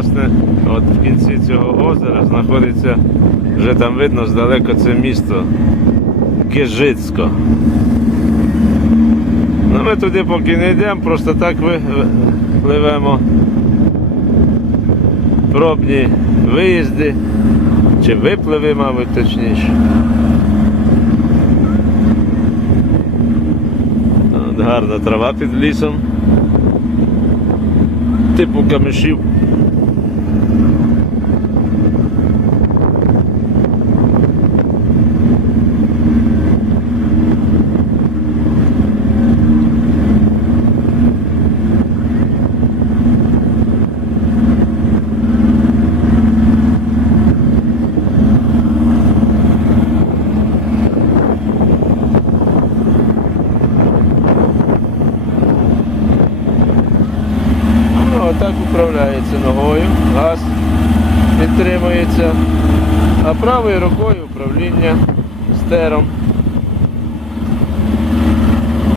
власне, от в кінці цього озера знаходиться, вже там видно здалеко це місто Кижицько. Ну ми туди поки не йдемо, просто так пливемо. Пробні виїзди, чи випливи, мабуть, точніше. Гарна трава під лісом. Типу камишів. Ну, отак управляється ногою, газ підтримується, а правою рукою управління стером.